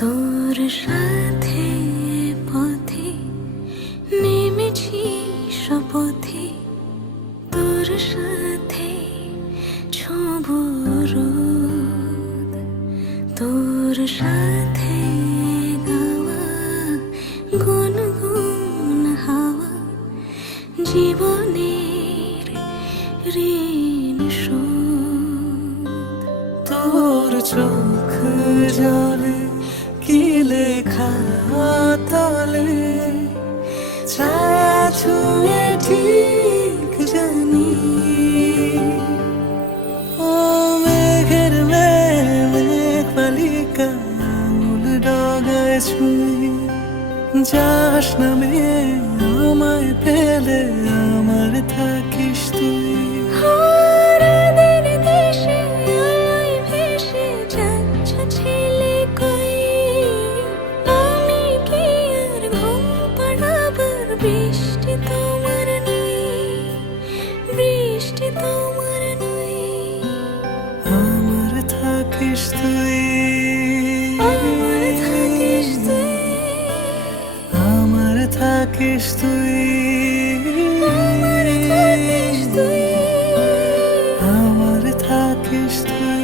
তোর সাথে পথে নেমেছি শপথে, তোর সাথে ছোঁব রোদ, তোর সাথে গাওয়া গুনগুন হাওয়া জীবনের ঋণ শোধ। তোর চোখ জলে কি লেখা তলে, ছায়া ছুঁয়ে ঠিক জানি। ও মেঘের মেঘ বালিকা আঙুল ডগায় ছুঁয়ে, যাস নামে আমায় পেলে আমার থাকিস তুই। বৃষ্টি তোমার নই, বৃষ্টি তোমার নই, আমার থাকিস তুই, আমার থাকিস তুই, আমার থাকিস তুই, আমার থাকিস তুই, আমার থাকিস তুই,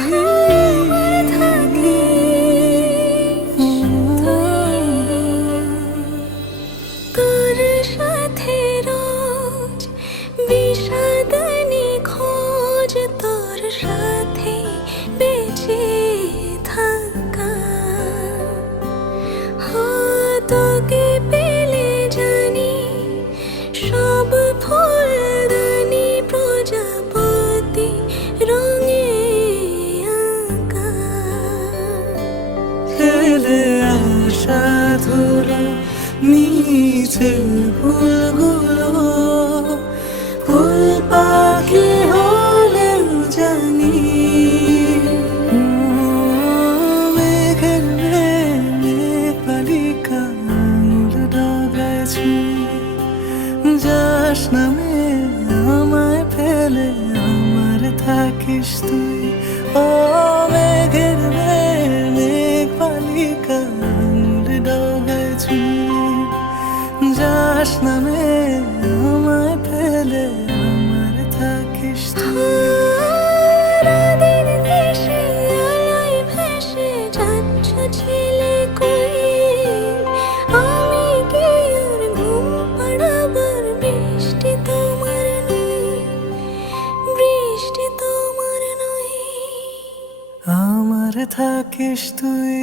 আমার থাকিস তুই। তোর সাথে রোজ বিষাদনি খোঁজ, তোর সাথে বেঁচে থাকা। তোকে পেলে জানি সব ফুলদানি প্রজাপতি রঙে আঁকা। ফেলে আসা ধুলো নিচে ফুলগুলো, ফুল পাখি হলেও জানি। মেঘের মেঘ বালিকা আঙুল ডগায় ছুঁয়ে, যাস নামে আমায় ফেলে আমার থাকিস তুই। ও মেঘের মেঘ বালিকা আঙুল ডগায় ছুঁয়ে, যাস নামে আমায় ফেলে আমার থাকিস তুই। রাতের দেশে আলোয় ভেসে যাচ্ছ ছেলে কই, আমি কি আর ঘুম পাড়াবার? বৃষ্টি তোমার নই, বৃষ্টি তোমার নই, আমার থাকিস তুই।